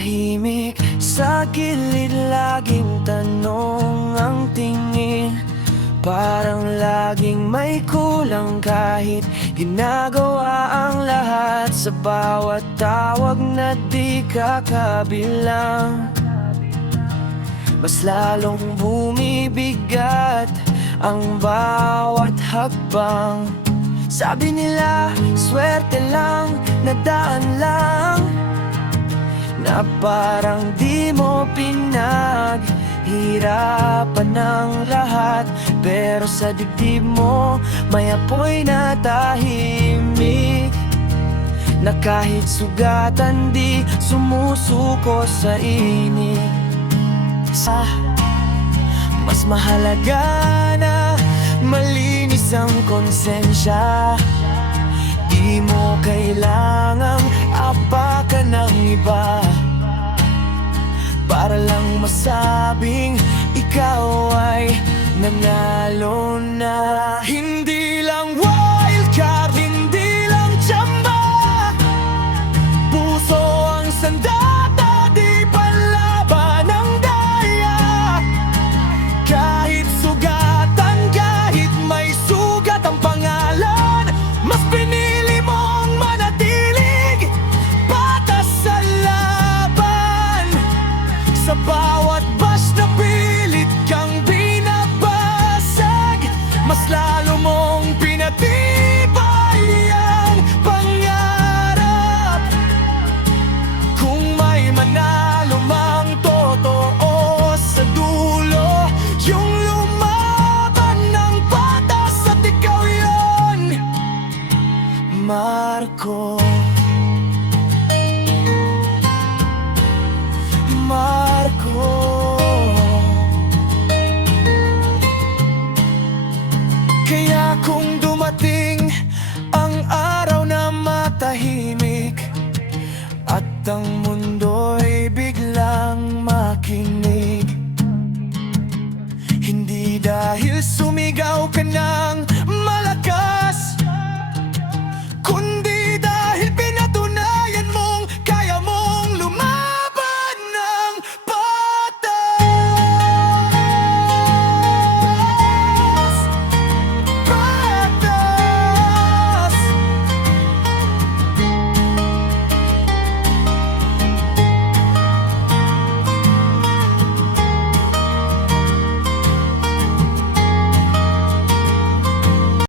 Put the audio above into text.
Tahimik sa gilid, laging tanong ang tingin. Parang laging may kulang kahit ginagawa ang lahat. Sa bawat tawag na di kakabilang, mas lalong bumibigat ang bawat hakbang. Sabi nila, swerte lang, nadaan lang, na parang di mo pinaghirapan ng lahat. Pero sa dibdib mo, may apoy na tahimik, na kahit sugatan di sumusuko sa init. Mas mahalaga na malinis ang konsensya. Di mo kailangang apakan ng iba para lang masabing ikaw ay nanalo na. Hindi lang wildcard, hindi lang tsamba, puso ang sandata, di palaban ng daya. Kahit sugatan, kahit may sugat ang pangalan, mas pinili mong manatilig patas sa laban. Sa bawat bash na pilit kang binabasag, mas lalo mong pinatibay ang pangarap. Kung may manalo mang totoo sa dulo, yung lumaban ng patas at ikaw yun, Marco. Kaya kung dumating ang araw na matahimik at ang mundo'y biglang makinig, hindi dahil sumigaw ka ng